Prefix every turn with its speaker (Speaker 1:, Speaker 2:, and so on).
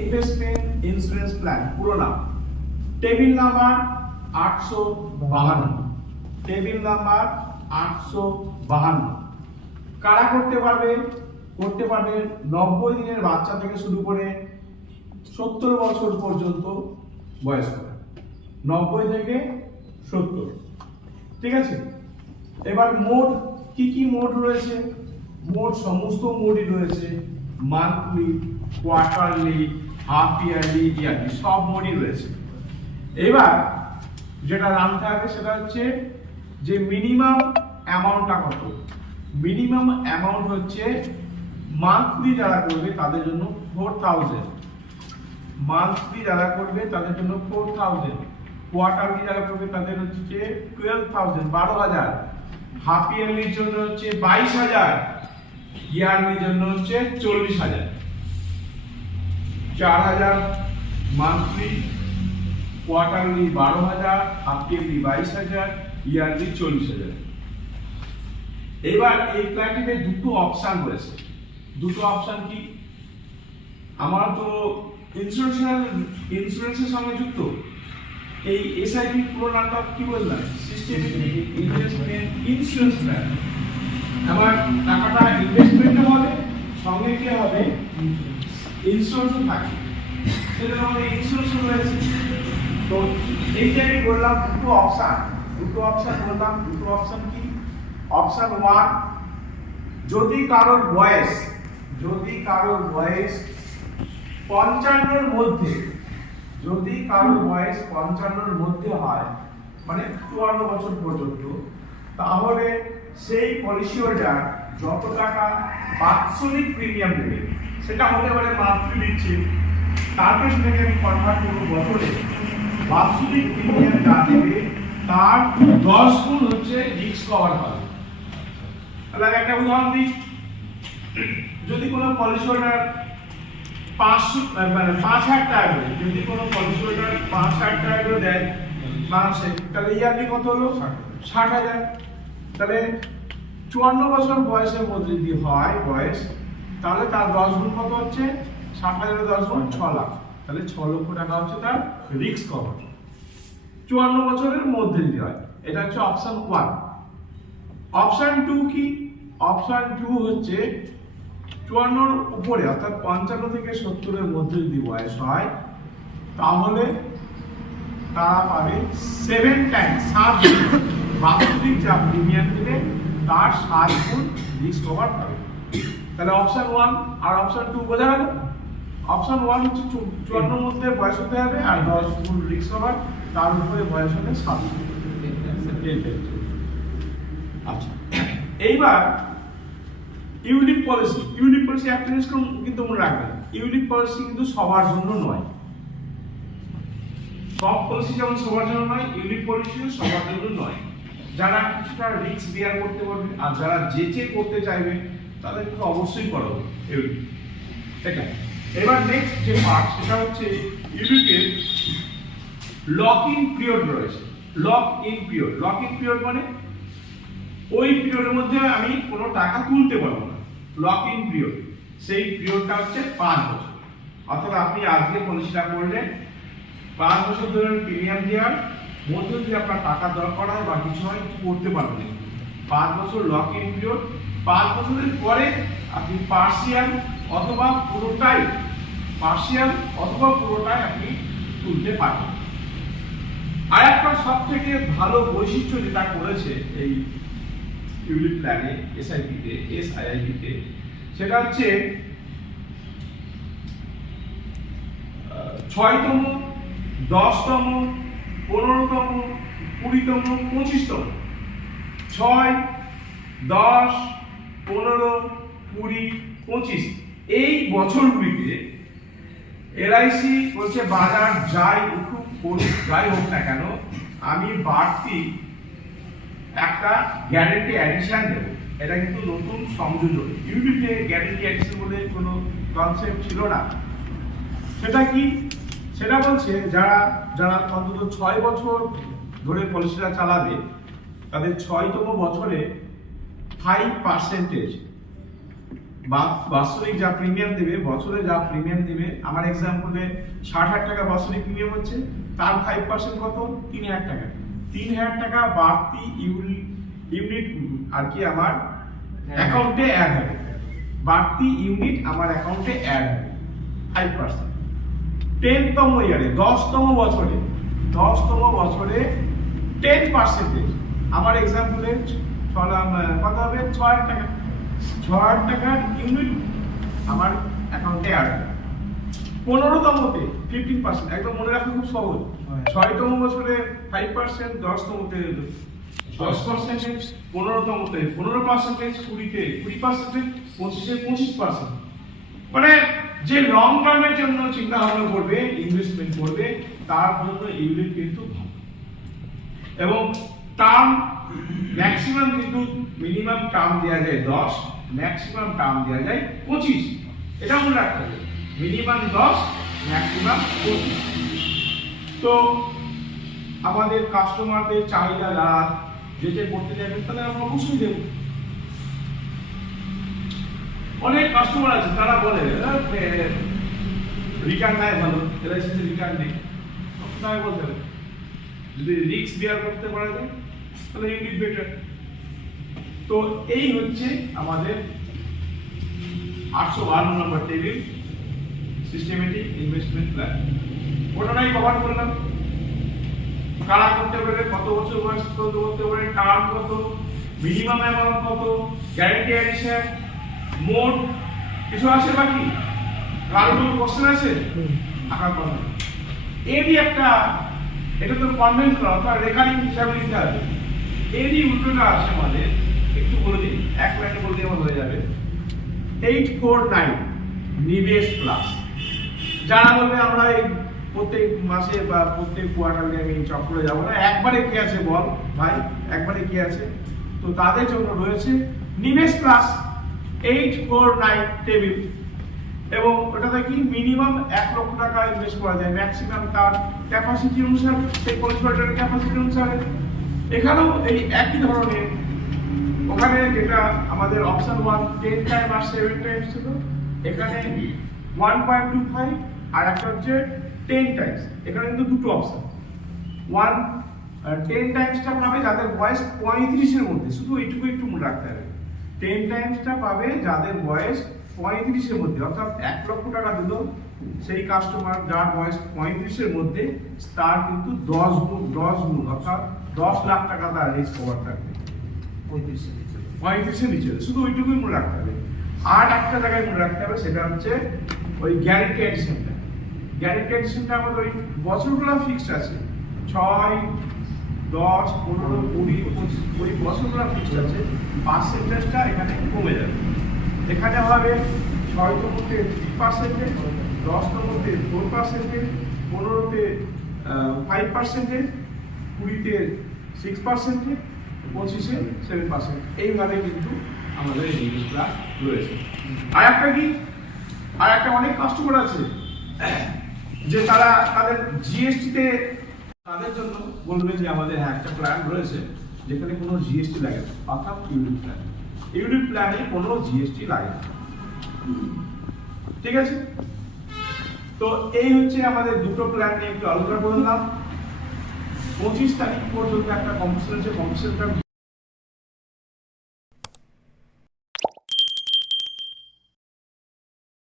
Speaker 1: Investment insurance plan পুরো নাম। Table number আটশো বাহান্ন। টেবিল নাম্বার আটশো বাহান্ন। কারা করতে পারবে? করতে পারবে নব্বই দিনের বাচ্চা থেকে শুরু করে সত্তর বছর পর্যন্ত বয়স্ক। নব্বই থেকে সত্তর। ঠিক আছে? এবার মোড কি কি মোড রয়েছে? মোড সমস্ত মোডই রয়েছে। Monthly quarterly half yearly yearly সব মোডই রয়েছে। এবার যেটা জানতে হবে সেটা হচ্ছে যে মিনিমাম অ্যামাউন্টটা কত? মিনিমাম অ্যামাউন্ট হচ্ছে মান্থলি যারা করবে তাদের জন্য ফোর থাউজেন্ড মান্থলি যারা করবে তাদের জন্য ফোর থাউজেন্ড কোয়ার্টারলি যারা করবে তাদের হচ্ছে টুয়েলভ থাউজেন্ড বারো হাজার। হাফ ইয়ারলির জন্য হচ্ছে বাইশ হাজার। ইয়ারলির জন্য হচ্ছে চল্লিশ হাজার। চার হাজার মান্থলি কোয়ার্টারলি বারো হাজার হাফ ইয়ারলি বাইশ হাজার ইয়ারলি চল্লিশ হাজার এবার এই প্ল্যানটিতে দুটো অপশন রয়েছে। দুটো অপশন কি? আমার তো ইন্স্যুরেন্স ইন্স্যুরেন্সের সঙ্গে যুক্ত। এই এসআইপি পুরো নামটা কি বললাম? সিস্টেমেটিক ইনভেস্টমেন্ট ইন্স্যুরেন্স প্ল্যান আমার টাকাটা ইনভেস্টমেন্টও হবে, সঙ্গে কি হবে? ইন্স্যুরেন্সও থাকে। সেটা আমাদের ইন্স্যুরেন্স রয়েছে। তো এই যে আমি বললাম দুটো অপশন দুটো অপশন বললাম, দুটো অপশন কি? অপশন ওয়ান যদি কারোর বয়স, যদি কারোর বয়স পঞ্চান্নর মধ্যে, যদি কারোর বয়স পঞ্চান্নর মধ্যে হয় মানে চুয়ান্ন বছর পর্যন্ত, তাহলে সেই পলিসি হোল্ডার যত টাকা বাৎসরিক প্রিমিয়াম দেবে, সেটা হতে পারে মান্থলি দিচ্ছে তারপরে সেটাকে আমি কনভার্ট করব বছরে। বাৎসরিক প্রিমিয়াম যা দেবে, তার দশ গুণ হচ্ছে রিক্স কভার হবে। তাহলে আমি একটা উদাহরণ দিই। যদি কোনো পলিসি হোল্ডার পাঁচশো মানে পাঁচ হাজার টাকা করে, যদি কোনো পলিসি হোল্ডার পাঁচ হাজার টাকা করে দেয়, মাসে, তাহলে ইয়ারলি কত হলো? ষাট হাজার। তাহলে চুয়ান্ন বছর মধ্যে যদি হয়, বয়স, তাহলে তার দশ গুণ কত হচ্ছে? ষাট হাজারের দশ গুণ ছ লাখ। তাহলে ছ লক্ষ টাকা হচ্ছে তার রিক্স কভার চুয়ান্ন বছরের মধ্যে যদি হয়, এটা হচ্ছে অপশন ওয়ান অপশন টু কি? অপশন টু হচ্ছে চুয়ান্নর উপরে, অর্থাৎ পঞ্চান্ন থেকে সত্তরের মধ্যে যদি বয়স হয়, তাহলে তারা পাবে সেভেন টাইম সাত বাৎসরিক যা প্রিমিয়াম দেবে তার সাত গুণ রিস্ক কভার পাবে তাহলে অপশন ওয়ান আর অপশন টু বোঝা গেল? অপশন ওয়ান হচ্ছে চুয়ান্নর মধ্যে বয়স হতে হবে আর দশ গুণ রিস্ক কভার তার উপরে বয়স হলে সাত। আচ্ছা। এইবার ইউনিক পলিসি ইউনিক পলিসি একটা জিনিস কিন্তু মনে রাখবেন ইউনিক পলিসি কিন্তু সবার জন্য নয়। সব পলিসি যেমন সবার জন্য নয় ইউনিক পলিসিও সবার জন্য নয়। যারা কিছুটা রিস্ক বেয়ার করতে পারবে আর যারা যে যে করতে চাইবে, তাদেরকে অবশ্যই করা। এটা এবার নেক্সট যে পার্ট সেটা হচ্ছে ইউনিকের লক ইন পিরিয়ড রয়েছে। Lock in period lock in period মানে ওই পিরিয়ডের মধ্যে আমি কোনো টাকা তুলতে পারব না। লক ইন পিরিয়ড সেই পিরিয়ডটা হচ্ছে পাঁচ বছর। অর্থাৎ আপনি আজকে পলিসিটা করলেন, পাঁচ বছর ধরে প্রিমিয়াম দেওয়ার মধ্যে যদি আপনার টাকা দরকার হয় বা কিছু হয়, কিছু করতে পারবেন পাঁচ বছর লক ইন পিরিয়ড পাঁচ বছরের পরে আপনি পার্সিয়াল অথবা পুরোটাই পার্সিয়াল অথবা পুরোটাই আপনি তুলতে পারবেন। আর একটা সব থেকে ভালো বৈশিষ্ট্য যেটা করেছে এই টিউলিপ প্ল্যানে এসআইপিতে এসআইআইপিতে সেটা হচ্ছে ছয়তম, দশতম পনেরোতম, কুড়িতম, পঁচিশতম। ছয়, দশ, পনেরো, কুড়ি, পঁচিশ। এই বছরগুলিতে এলআইসি হচ্ছে বাজার যাই উঠুক, পড়ুক, যাই হোক না কেন, আমি বাড়তি একটা গ্যারেন্টি অ্যাডিশন দেব। এটা কিন্তু নতুন সংযোজন। ইউনিটে গ্যারেন্টি অ্যাডিশন বলে কোনো কনসেপ্ট ছিল না। সেটা কি? সেটা বলছে যারা যারা অন্তত ছয় বছর ধরে পলিসিটা চালাবে তাদের ছয়তম বছরে ফাইভ পার্সেন্টেজ বাৎসরিক যা প্রিমিয়াম দেবে বছরে যা প্রিমিয়াম দেবে আমার এক্সাম্পলে ষাট হাজার টাকা বাৎসরিক প্রিমিয়াম হচ্ছে তার ফাইভ পার্সেন্ট কত? তিন হাজার টাকা। তিন হাজার টাকা বাড়তি ইউনি- ইউনিট আর কি আমার অ্যাকাউন্টে অ্যাড হবে। বাড়তি ইউনিট আমার অ্যাকাউন্টে অ্যাড হবে। ফাইভ পার্সেন্ট টেনতম ইয়ারে দশতম বছরে দশতম বছরে টেন পার্সেন্টেজ আমার এক্সাম্পলে কত হবে? ছ হাজার টাকা। ছ হাজার টাকার ইউনিট আমার অ্যাকাউন্টে হবে। পনেরোতমতে ফিফটিন পার্সেন্ট একদম মনে রাখা খুব সহজ।
Speaker 2: হ্যাঁ।
Speaker 1: ছয়তম বছরে ফাইভ পার্সেন্ট দশতমতে দশ পার্সেন্টেজ পনেরোতমতে পনেরো পার্সেন্টেজ কুড়িতে কুড়ি পার্সেন্টেজ পঁচিশে পঁচিশ পার্সেন্ট মানে যে লং টার্মের জন্য চিন্তা ভাবনা করবে ইনভেস্টমেন্ট করবে, তার জন্য ইউনিট কিন্তু এবং টার্ম ম্যাক্সিমাম কিন্তু মিনিমাম টার্ম দেওয়া যায় দশ ম্যাক্সিমাম টার্ম দেওয়া যায় পঁচিশ। এটা মনে রাখতে হবে। মিনিমাম দশ ম্যাক্সিমাম পঁচিশ। তো আমাদের কাস্টমারদের চাহিদা যারা যেটা করতে যাবে তাদের আমরা অবশ্যই দেবো। অনেক কাস্টমার আছে, তারা বলে রিটার্ন নেয় ভালো এলআইসিতে রিটার্ন নেই। তাই বলতে হবে যদি রিস্ক বেয়ার করতে পারা যায়, তাহলে ইউনিট বেটার তো এই হচ্ছে আমাদের আটশো বান্ন নম্বর টেবিল সিস্টেমেটিক ইনভেস্টমেন্ট প্ল্যান ওটাই কভার করলাম। কারা করতে পারে, কত বছর বয়স, কত করতে পারে টার্ম কত মিনিমাম অ্যামাউন্ট কত গ্যারেন্টি অ্যাডিশন মোট কিছু আছে বাকি? কারও কোনো কোশ্চেন আছে? আঁকা কথা এরই একটা এটা তো কনভেন্ট করা অর্থাৎ রেকারিং হিসাবে নিতে হবে। এরই উল্টোটা আছে আমাদের। একটু বলে দিই এক লাইনে বলে দিই আমার হয়ে যাবে। Eight four nine Nivesh plus যারা বলবে আমরা এই প্রত্যেক মাসে বা প্রত্যেক কোয়ার্টারে আমি চক্রে যাব না একবারে কি আছে বল ভাই? একবারে কি আছে? তো তাদের জন্য রয়েছে Nivesh plus eight four nine table এবং ওটাতে কি মিনিমাম এক লক্ষ টাকা ইনভেস্ট করা যায় ম্যাক্সিমাম তার ক্যাপাসিটি অনুসারে, সেই পরিষেবাটার ক্যাপাসিটি অনুসারে। এখানেও এই একই ধরনের, ওখানে যেটা আমাদের অপশন ওয়ান টেন টাইম আর সেভেন টাইমস ছিল, এখানে ওয়ান পয়েন্ট টু ফাইভ আর একটা হচ্ছে টেন টাইমস এখানে কিন্তু দুটো অপশন ওয়ান টেন টাইমসটা পাবে যাদের বয়স পঁয়ত্রিশের মধ্যে, শুধু এইটুকু একটু মনে রাখতে হবে। টেন টাইমসটা পাবে যাদের বয়স পঁয়ত্রিশের মধ্যে অর্থাৎ এক লক্ষ টাকা দিল সেই কাস্টমার যার বয়স পঁয়ত্রিশের মধ্যে তার কিন্তু দশ গুণ দশ গুণ অর্থাৎ দশ লাখ টাকা তার রিস্ক কভার থাকবে।
Speaker 2: পঁয়ত্রিশে নিচে।
Speaker 1: পঁয়ত্রিশের নিচে। শুধু ওইটুকুই মনে রাখতে হবে। আর একটা জায়গায় মনে রাখতে হবে সেটা হচ্ছে ওই গ্যারেন্টি এডিশনটা গ্যারেন্টি এডিশনটা আমাদের ওই বছরগুলো ফিক্সড আছে। ছয় দশ, পনেরো, কুড়ি, পঁচিশ ওই বছরগুলো ফিক্সড আছে পার্সেন্টেজটা এখানে কমে যাবে। এখানে হবে ছয়টার মধ্যে থ্রি পার্সেন্টেজ দশটার মধ্যে ফোর পার্সেন্টেজ পনেরোতে ফাইভ পার্সেন্টেজ কুড়িতে সিক্স পার্সেন্টেজ পঁচিশে সেভেন পার্সেন্ট এইভাবে কিন্তু আমাদের এই জিনিসটা রয়েছে। আর একটা কি? আর একটা অনেক কাস্টমার আছে, যে তারা তাদের জিএসটিতে তাদের জন্য বলবে যে আমাদের হ্যাঁ একটা প্ল্যান রয়েছে, যেখানে কোনো জিএসটি লাগে না। অর্থাৎ ইউনিট প্ল্যান ইউনিট প্ল্যানে কোনো জিএসটি লাগে না। ঠিক আছে? তো এই হচ্ছে আমাদের দুটো প্ল্যান নিয়ে একটু আলোচনা করলাম পঁচিশ তারিখ পর্যন্ত একটা কম্পিটিশন আছে কম্পিটিশনটা